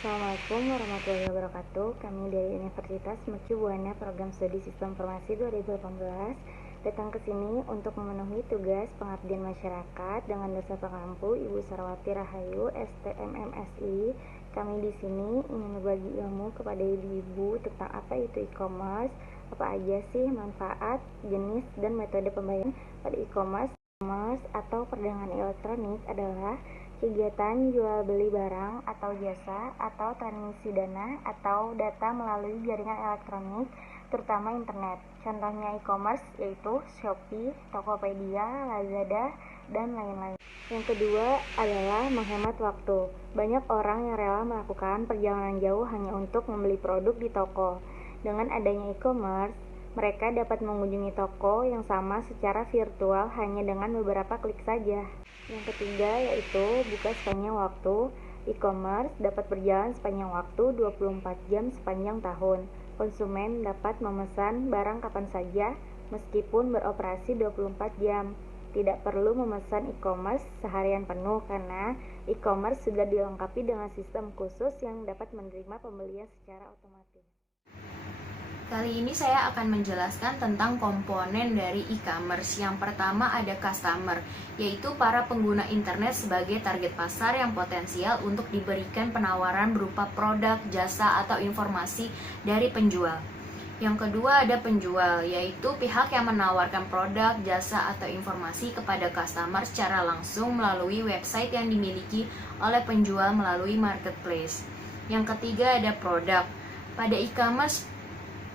Assalamualaikum warahmatullahi wabarakatuh. Kami dari Universitas Mercu Buana Program Studi Sistem Informasi 2018 datang ke sini untuk memenuhi tugas pengabdian masyarakat dengan dosen pengampu Ibu Sarawati Rahayu, STMMSI. Kami di sini ingin berbagi ilmu kepada ibu-ibu tentang apa itu e-commerce, apa aja sih manfaat, jenis, dan metode pembayaran pada e-commerce. E-commerce atau perdagangan elektronik adalah kegiatan jual beli barang atau jasa atau transmisi dana atau data melalui jaringan elektronik, terutama internet. Contohnya e-commerce yaitu Shopee, Tokopedia, Lazada, dan lain-lain. Yang kedua adalah menghemat waktu. Banyak orang yang rela melakukan perjalanan jauh hanya untuk membeli produk di toko. Dengan adanya e-commerce, mereka dapat mengunjungi toko yang sama secara virtual hanya dengan beberapa klik saja. Yang ketiga yaitu buka sepanjang waktu. E-commerce dapat berjalan sepanjang waktu 24 jam sepanjang tahun. Konsumen dapat memesan barang kapan saja meskipun beroperasi 24 jam. Tidak perlu memesan e-commerce seharian penuh karena e-commerce sudah dilengkapi dengan sistem khusus yang dapat menerima pembelian secara otomatis. Kali ini saya akan menjelaskan tentang komponen dari e-commerce. Yang pertama ada customer, yaitu para pengguna internet sebagai target pasar yang potensial untuk diberikan penawaran berupa produk, jasa, atau informasi dari penjual. Yang kedua ada penjual, yaitu pihak yang menawarkan produk, jasa, atau informasi kepada customer secara langsung melalui website yang dimiliki oleh penjual melalui marketplace. Yang ketiga ada produk. Pada e-commerce,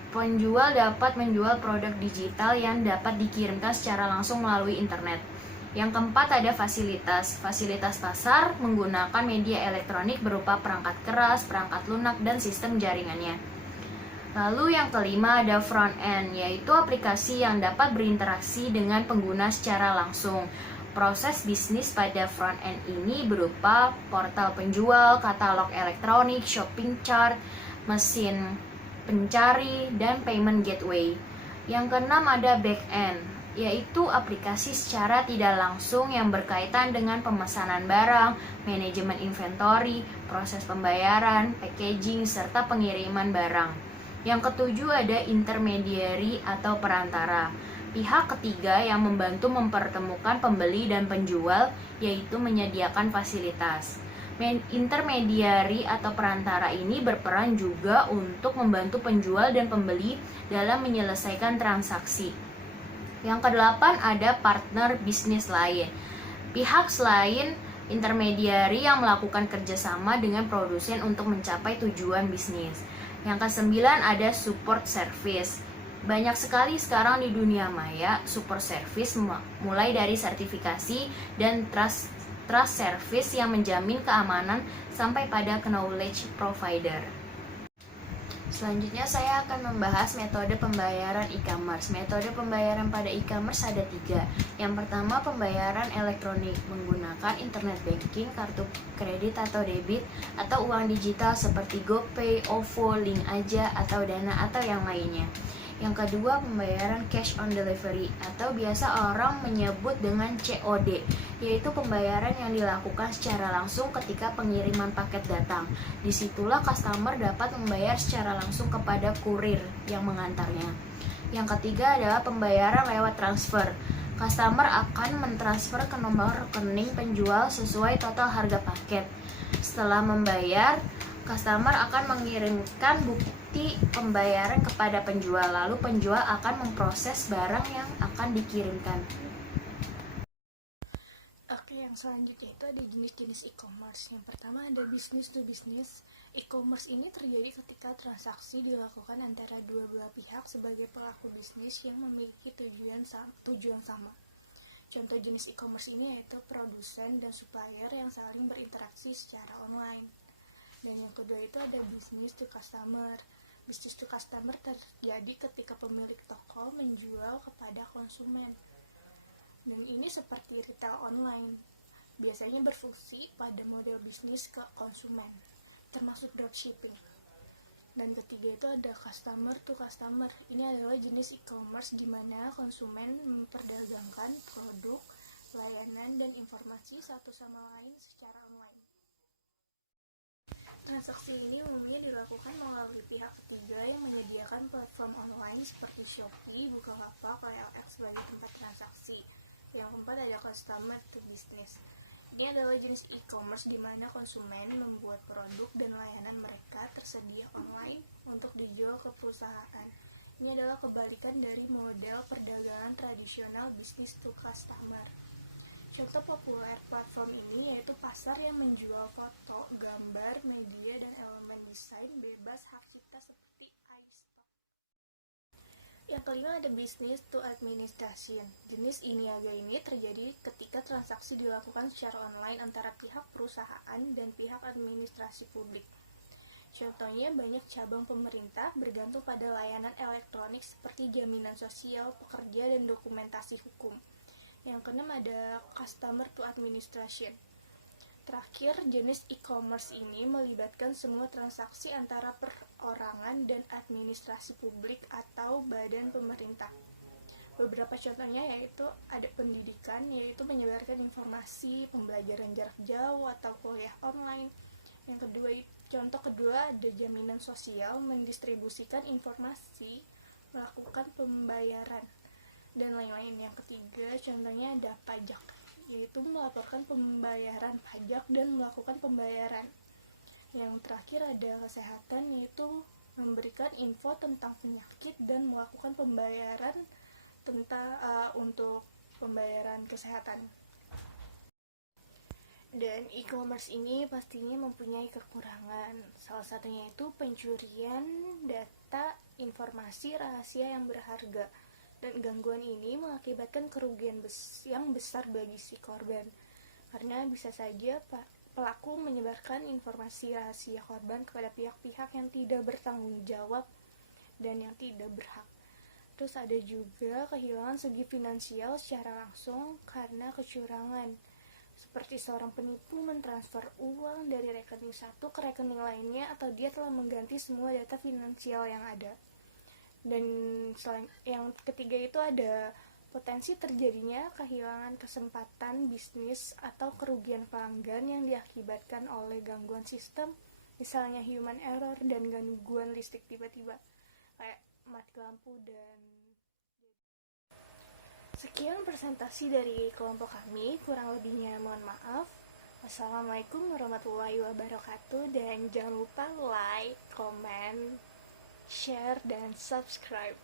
penjual dapat menjual produk digital yang dapat dikirimkan secara langsung melalui internet. Yang keempat ada fasilitas. Fasilitas pasar menggunakan media elektronik berupa perangkat keras, perangkat lunak, dan sistem jaringannya. Lalu yang kelima ada front end, yaitu aplikasi yang dapat berinteraksi dengan pengguna secara langsung. Proses bisnis pada front end ini berupa portal penjual, katalog elektronik, shopping chart, mesin pencari, dan payment gateway. Yang keenam ada back end, yaitu aplikasi secara tidak langsung yang berkaitan dengan pemesanan barang, manajemen inventory, proses pembayaran, packaging, serta pengiriman barang. Yang ketujuh ada intermediary atau perantara, pihak ketiga yang membantu mempertemukan pembeli dan penjual, yaitu menyediakan fasilitas. Intermediari atau perantara ini berperan juga untuk membantu penjual dan pembeli dalam menyelesaikan transaksi. Yang kedelapan ada partner bisnis lain, pihak selain intermediari yang melakukan kerjasama dengan produsen untuk mencapai tujuan bisnis. Yang kesembilan ada support service. Banyak sekali sekarang di dunia maya support service, mulai dari sertifikasi dan trust service yang menjamin keamanan sampai pada knowledge provider. Selanjutnya saya akan membahas metode pembayaran e-commerce. Metode pembayaran pada e-commerce ada 3. Yang pertama pembayaran elektronik menggunakan internet banking, kartu kredit atau debit, atau uang digital seperti GoPay, OVO, Link Aja, atau Dana, atau yang lainnya. Yang kedua pembayaran cash on delivery atau biasa orang menyebut dengan COD, yaitu pembayaran yang dilakukan secara langsung ketika pengiriman paket datang. Disitulah customer dapat membayar secara langsung kepada kurir yang mengantarnya. Yang ketiga adalah pembayaran lewat transfer. Customer akan mentransfer ke nomor rekening penjual sesuai total harga paket. Setelah membayar, customer akan mengirimkan bukti pembayaran kepada penjual, lalu penjual akan memproses barang yang akan dikirimkan. Oke, yang selanjutnya itu ada jenis-jenis e-commerce. Yang pertama ada business to business. E-commerce ini terjadi ketika transaksi dilakukan antara dua belah pihak sebagai pelaku bisnis yang memiliki tujuan sama. Contoh jenis e-commerce ini yaitu produsen dan supplier yang saling berinteraksi secara online. Dan yang kedua itu ada business to customer. Business to customer terjadi ketika pemilik toko menjual kepada konsumen. Dan ini seperti retail online, biasanya berfungsi pada model bisnis ke konsumen, termasuk dropshipping. Dan ketiga itu ada customer to customer. Ini adalah jenis e-commerce di mana konsumen memperdagangkan produk, layanan, dan informasi satu sama lain secara online. Transaksi ini umumnya dilakukan melalui pihak ketiga yang menyediakan platform online seperti Shopee, Bukalapak, OLX sebagai tempat transaksi. Yang keempat ada customer to business. Ini adalah jenis e-commerce di mana konsumen membuat produk dan layanan mereka tersedia online untuk dijual ke perusahaan. Ini adalah kebalikan dari model perdagangan tradisional business to customer. Contoh populer platform ini yaitu pasar yang menjual foto, gambar, media, dan elemen desain bebas hak cipta seperti iStock. Yang kelima ada business to administration. Jenis niaga ini terjadi ketika transaksi dilakukan secara online antara pihak perusahaan dan pihak administrasi publik. Contohnya banyak cabang pemerintah bergantung pada layanan elektronik seperti jaminan sosial, pekerja, dan dokumentasi hukum. Yang keenam ada customer to administration. Terakhir, jenis e-commerce ini melibatkan semua transaksi antara perorangan dan administrasi publik atau badan pemerintah. Beberapa contohnya yaitu ada pendidikan, yaitu menyebarkan informasi, pembelajaran jarak jauh atau kuliah online. Contoh kedua ada jaminan sosial, mendistribusikan informasi, melakukan pembayaran, dan lain-lain. Yang ketiga contohnya ada pajak, yaitu melaporkan pembayaran pajak dan melakukan pembayaran. Yang terakhir ada kesehatan, yaitu memberikan info tentang penyakit dan melakukan pembayaran untuk pembayaran kesehatan. Dan e-commerce ini pastinya mempunyai kekurangan. Salah satunya itu pencurian data informasi rahasia yang berharga. Dan gangguan ini mengakibatkan kerugian yang besar bagi si korban, karena bisa saja pelaku menyebarkan informasi rahasia korban kepada pihak-pihak yang tidak bertanggung jawab dan yang tidak berhak. Terus ada juga kehilangan segi finansial secara langsung karena kecurangan, seperti seorang penipu mentransfer uang dari rekening satu ke rekening lainnya, atau dia telah mengganti semua data finansial yang ada. Dan yang ketiga itu ada potensi terjadinya kehilangan kesempatan bisnis atau kerugian pelanggan yang diakibatkan oleh gangguan sistem, misalnya human error dan gangguan listrik tiba-tiba kayak mati lampu. Dan sekian presentasi dari kelompok kami, kurang lebihnya mohon maaf. Wassalamualaikum warahmatullahi wabarakatuh, dan jangan lupa like, comment, share, dan subscribe.